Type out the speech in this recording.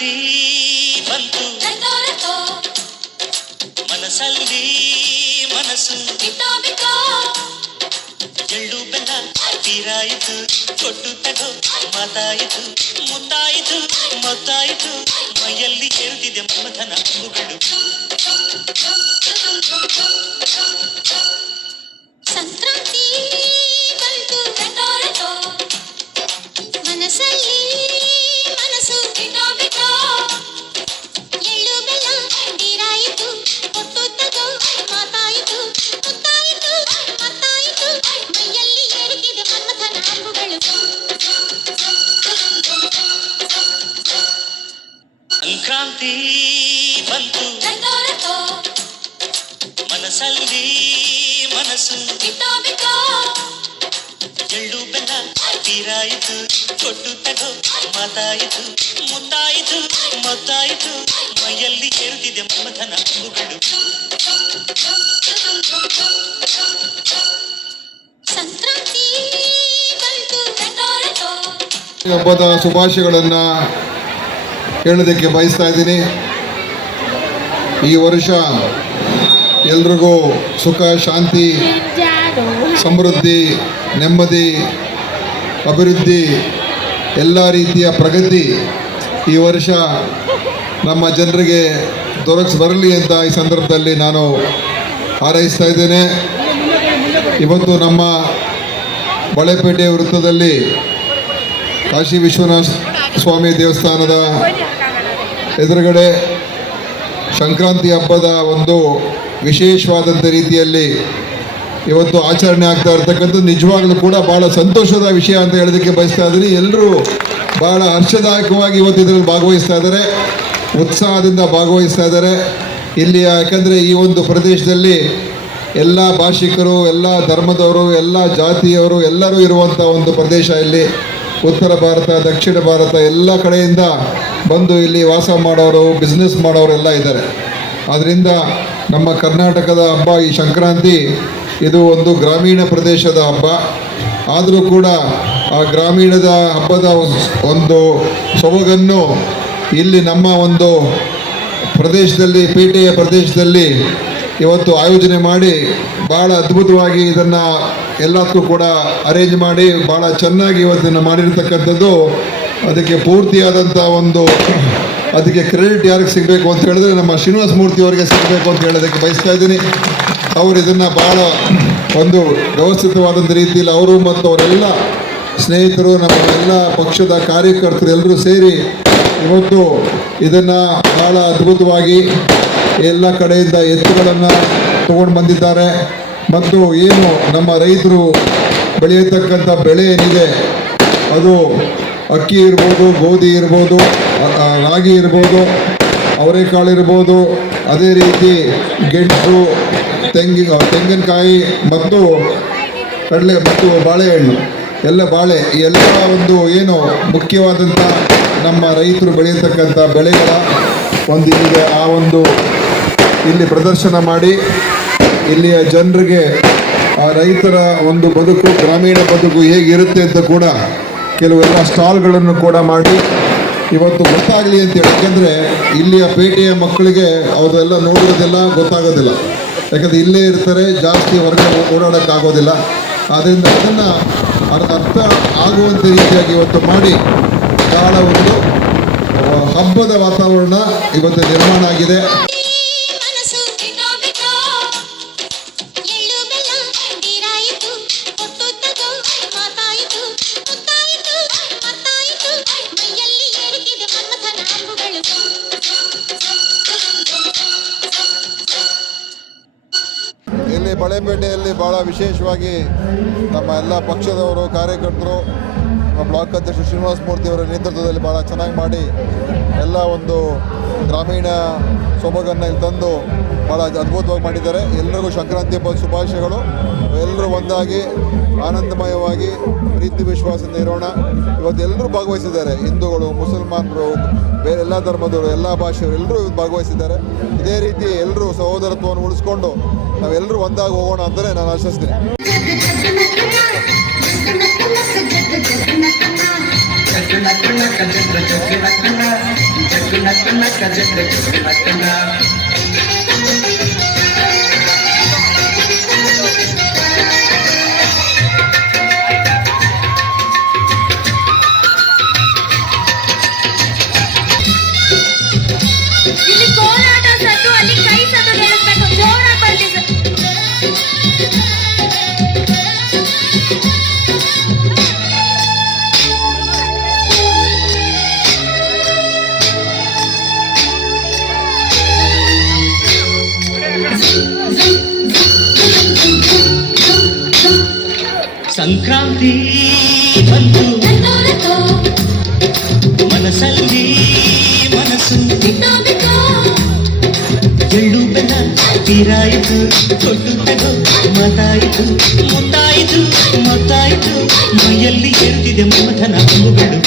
ಸಂಕ್ರಾಂತಿ ಬಂತು ಮನಸ್ಸಲ್ಲಿ ಮನಸ್ಸು ಎಳ್ಳು ಬೆಲ್ಲ ತೀರಾಯಿತು ಕೊಟ್ಟು ತಗೋ ಮಾತಾಯಿತು ಮುತ್ತಾಯಿತು ಮತ್ತಾಯಿತು ಮೈಯಲ್ಲಿ ಏರುತ್ತಿದೆ ಮಮಥನ ಅಂಬುಗಳು. ಸಂಕ್ರಾಂತಿ ಬಂತು ಮನಸ್ಸಲ್ಲಿ ಮನಸ್ಸು ಎಳ್ಳು ಬೆಲ್ಲ ತೀರಾಯಿತು ಕೊಟ್ಟು ತಗೋ ಮಾತಾಯಿತು ಮುತ್ತಾಯಿತು ಮತ್ತಾಯಿತು ಮೈಯಲ್ಲಿ ಏರುತ್ತಿದೆ ಮನ್ಮಥನ ಅಂಬುಗಳು. ಸಂಕ್ರಾಂತಿ ಬಂತು ಮನಸ್ಸಲ್ಲಿ ಮನಸ್ಸು ಎಳ್ಳು ಬೆಲ್ಲ ತೀರಾಯಿತು ಕೊಟ್ಟು ತಗೋ ಮಾತಾಯಿತು ಮುತ್ತಾಯಿತು ಮತ್ತಾಯಿತು ಮೈಯಲ್ಲಿ ಏರುತ್ತಿದೆ ಮಮಥನ ಅಂಬುಗಳು. ಸಂಕ್ರಾಂತಿ ಬಂತು ಹಬ್ಬದ ಶುಭಾಶಯಗಳನ್ನು ಹೇಳೋದಕ್ಕೆ ಬಯಸ್ತಾ ಇದ್ದೀನಿ. ಈ ವರ್ಷ ಎಲ್ರಿಗೂ ಸುಖ ಶಾಂತಿ ಸಮೃದ್ಧಿ ನೆಮ್ಮದಿ ಅಭಿವೃದ್ಧಿ ಎಲ್ಲ ರೀತಿಯ ಪ್ರಗತಿ ಈ ವರ್ಷ ನಮ್ಮ ಜನರಿಗೆ ಬರಲಿ ಅಂತ ಈ ಸಂದರ್ಭದಲ್ಲಿ ನಾನು ಹಾರೈಸ್ತಾ ಇದ್ದೇನೆ. ಇವತ್ತು ನಮ್ಮ ಬಳೆಪೇಟೆ ವೃತ್ತದಲ್ಲಿ ಕಾಶಿ ವಿಶ್ವನಾಥ ಸ್ವಾಮಿ ದೇವಸ್ಥಾನದ ಎದುರುಗಡೆ ಸಂಕ್ರಾಂತಿ ಹಬ್ಬದ ಒಂದು ವಿಶೇಷವಾದಂಥ ರೀತಿಯಲ್ಲಿ ಇವತ್ತು ಆಚರಣೆ ಆಗ್ತಾ ಇರ್ತಕ್ಕಂಥದ್ದು ನಿಜವಾಗಲೂ ಕೂಡ ಭಾಳ ಸಂತೋಷದ ವಿಷಯ ಅಂತ ಹೇಳೋದಕ್ಕೆ ಬಯಸ್ತಾ ಇದ್ದೀನಿ. ಎಲ್ಲರೂ ಭಾಳ ಹರ್ಷದಾಯಕವಾಗಿ ಇವತ್ತು ಇದರಲ್ಲಿ ಭಾಗವಹಿಸ್ತಾ ಇದ್ದಾರೆ, ಉತ್ಸಾಹದಿಂದ ಭಾಗವಹಿಸ್ತಾ ಇದ್ದಾರೆ. ಇಲ್ಲಿ ಯಾಕಂದರೆ ಈ ಒಂದು ಪ್ರದೇಶದಲ್ಲಿ ಎಲ್ಲ ಭಾಷಿಕರು, ಎಲ್ಲ ಧರ್ಮದವರು, ಎಲ್ಲ ಜಾತಿಯವರು ಎಲ್ಲರೂ ಇರುವಂಥ ಒಂದು ಪ್ರದೇಶ. ಇಲ್ಲಿ ಉತ್ತರ ಭಾರತ, ದಕ್ಷಿಣ ಭಾರತ ಎಲ್ಲ ಕಡೆಯಿಂದ ಬಂದು ಇಲ್ಲಿ ವಾಸ ಮಾಡೋರು, ಬಿಸ್ನೆಸ್ ಮಾಡೋರು ಎಲ್ಲ ಇದ್ದಾರೆ. ಆದ್ದರಿಂದ ನಮ್ಮ ಕರ್ನಾಟಕದ ಹಬ್ಬ ಈ ಸಂಕ್ರಾಂತಿ ಇದು ಒಂದು ಗ್ರಾಮೀಣ ಪ್ರದೇಶದ ಹಬ್ಬ. ಆದರೂ ಕೂಡ ಆ ಗ್ರಾಮೀಣದ ಹಬ್ಬದ ಒಂದು ಸೊಬಗನ್ನು ಇಲ್ಲಿ ನಮ್ಮ ಒಂದು ಪ್ರದೇಶದಲ್ಲಿ, ಪೇಟೆಯ ಪ್ರದೇಶದಲ್ಲಿ ಇವತ್ತು ಆಯೋಜನೆ ಮಾಡಿ ಭಾಳ ಅದ್ಭುತವಾಗಿ ಇದನ್ನು ಎಲ್ಲದಕ್ಕೂ ಕೂಡ ಅರೇಂಜ್ ಮಾಡಿ ಭಾಳ ಚೆನ್ನಾಗಿ ಇವತ್ತನ್ನು ಮಾಡಿರ್ತಕ್ಕಂಥದ್ದು. ಅದಕ್ಕೆ ಪೂರ್ತಿಯಾದಂಥ ಒಂದು ಅದಕ್ಕೆ ಕ್ರೆಡಿಟ್ ಯಾರಿಗೆ ಸಿಗಬೇಕು ಅಂತ ಹೇಳಿದ್ರೆ ನಮ್ಮ ಶ್ರೀನಿವಾಸ ಮೂರ್ತಿ ಅವರಿಗೆ ಸಿಗಬೇಕು ಅಂತ ಹೇಳೋದಕ್ಕೆ ಬಯಸ್ತಾ ಇದ್ದೀನಿ. ಅವರು ಇದನ್ನು ಭಾಳ ಒಂದು ವ್ಯವಸ್ಥಿತವಾದಂಥ ರೀತಿಯಲ್ಲಿ ಅವರು ಮತ್ತು ಅವರೆಲ್ಲ ಸ್ನೇಹಿತರು, ನಮ್ಮ ಎಲ್ಲ ಪಕ್ಷದ ಕಾರ್ಯಕರ್ತರು ಎಲ್ಲರೂ ಸೇರಿ ಇವತ್ತು ಇದನ್ನು ಭಾಳ ಅದ್ಭುತವಾಗಿ ಎಲ್ಲ ಕಡೆಯಿಂದ ಎತ್ತುಗಳನ್ನು ತಗೊಂಡು ಬಂದಿದ್ದಾರೆ. ಮತ್ತು ಏನು ನಮ್ಮ ರೈತರು ಬೆಳೆಯತಕ್ಕಂಥ ಬೆಳೆ ಏನಿದೆ ಅದು ಅಕ್ಕಿ ಇರ್ಬೋದು, ಗೋಧಿ ಇರ್ಬೋದು, ರಾಗಿ ಇರ್ಬೋದು, ಅವರೆಕಾಳು ಇರ್ಬೋದು, ಅದೇ ರೀತಿ ಗೆಣಸು, ತೆಂಗಿನಕಾಯಿ ಮತ್ತು ಕಡಲೆ ಮತ್ತು ಬಾಳೆಹಣ್ಣು ಬಾಳೆ ಎಲ್ಲ ಒಂದು ಏನು ಮುಖ್ಯವಾದಂಥ ನಮ್ಮ ರೈತರು ಬೆಳೆಯತಕ್ಕಂಥ ಬೆಳೆಗಳ ಒಂದು ಇಲ್ಲಿಗೆ ಆ ಒಂದು ಇಲ್ಲಿ ಪ್ರದರ್ಶನ ಮಾಡಿ ಇಲ್ಲಿಯ ಜನರಿಗೆ ಆ ರೈತರ ಒಂದು ಬದುಕು, ಗ್ರಾಮೀಣ ಬದುಕು ಹೇಗಿರುತ್ತೆ ಅಂತ ಕೂಡ ಕೆಲವೆಲ್ಲ ಸ್ಟಾಲ್ಗಳನ್ನು ಕೂಡ ಮಾಡಿ ಇವತ್ತು ಗೊತ್ತಾಗಲಿ ಅಂತೇಳಿ. ಯಾಕೆಂದರೆ ಇಲ್ಲಿಯ ಪೇಟೆಯ ಮಕ್ಕಳಿಗೆ ಅವರೆಲ್ಲ ನೋಡೋದೆಲ್ಲ ಗೊತ್ತಾಗೋದಿಲ್ಲ, ಯಾಕಂದರೆ ಇಲ್ಲೇ ಇರ್ತಾರೆ, ಜಾಸ್ತಿ ಹೊರಗಡೆ ಓಡಾಡೋಕ್ಕಾಗೋದಿಲ್ಲ. ಆದ್ದರಿಂದ ಅದನ್ನು ಅರ್ಥ ಆಗುವಂಥ ರೀತಿಯಾಗಿ ಇವತ್ತು ಮಾಡಿ ಭಾಳ ಒಂದು ಹಬ್ಬದ ವಾತಾವರಣ ಇವತ್ತು ನಿರ್ಮಾಣ ಆಗಿದೆ. ಇಲ್ಲಿ ಬಳೆಪೇಟೆಯಲ್ಲಿ ಭಾಳ ವಿಶೇಷವಾಗಿ ನಮ್ಮ ಎಲ್ಲ ಪಕ್ಷದವರು, ಕಾರ್ಯಕರ್ತರು, ನಮ್ಮ ಬ್ಲಾಕ್ ಅಧ್ಯಕ್ಷ ಶ್ರೀನಿವಾಸ ಮೂರ್ತಿಯವರ ನೇತೃತ್ವದಲ್ಲಿ ಭಾಳ ಚೆನ್ನಾಗಿ ಮಾಡಿ ಎಲ್ಲ ಒಂದು ಗ್ರಾಮೀಣ ಸೊಬಗನ್ನು ಇಲ್ಲಿ ತಂದು ಭಾಳ ಅದ್ಭುತವಾಗಿ ಮಾಡಿದ್ದಾರೆ. ಎಲ್ಲರಿಗೂ ಸಂಕ್ರಾಂತಿ ಹಬ್ಬದ ಶುಭಾಶಯಗಳು. ಎಲ್ಲರೂ ಒಂದಾಗಿ ಆನಂದಮಯವಾಗಿ ಪ್ರೀತಿ ವಿಶ್ವಾಸದಿಂದ ಇರೋಣ. ಇವತ್ತು ಎಲ್ಲರೂ ಭಾಗವಹಿಸಿದ್ದಾರೆ, ಹಿಂದೂಗಳು, ಮುಸಲ್ಮಾನರು, ಬೇರೆ ಎಲ್ಲ ಧರ್ಮದವರು, ಎಲ್ಲ ಭಾಷೆಯವರು ಎಲ್ಲರೂ ಭಾಗವಹಿಸಿದ್ದಾರೆ. ಇದೇ ರೀತಿ ಎಲ್ಲರೂ ಸಹೋದರತ್ವವನ್ನು ಉಳಿಸ್ಕೊಂಡು ನಾವೆಲ್ಲರೂ ಒಂದಾಗಿ ಹೋಗೋಣ ಅಂತಲೇ ನಾನು ಆಶಿಸ್ತೀನಿ. ಇಲ್ಲಿ ಕೋಲಾಟ ಸದ್ದು ಅಲ್ಲಿ ಕೈ ಸದ್ದು ಹೇಳಿಸ್ಬೇಕು ಜೋರಾಗಿ ಬರ್ಲಿ ಸಂಕ್ರಾಂತಿ ಬಂತು ನನ್ನೋರಕ್ಕೋ ಮನಸ್ಸಲ್ಲಿ ಮನಸ್ಸು ಬಿತ್ತೋ ಬಿತ್ತೋ ಎಳ್ಳು ಬೆಲ್ಲ ತೀರಾಯಿತು ಕೊಟ್ಟು ತಗೋ ಮಾತಾಯಿತು ಮುತ್ತಾಯಿತು ಮತ್ತಾಯಿತು ಮೈಯಲ್ಲಿ ಏರ್ತಿದೆ ಮಮಥನ ಅಂಬುಗಳು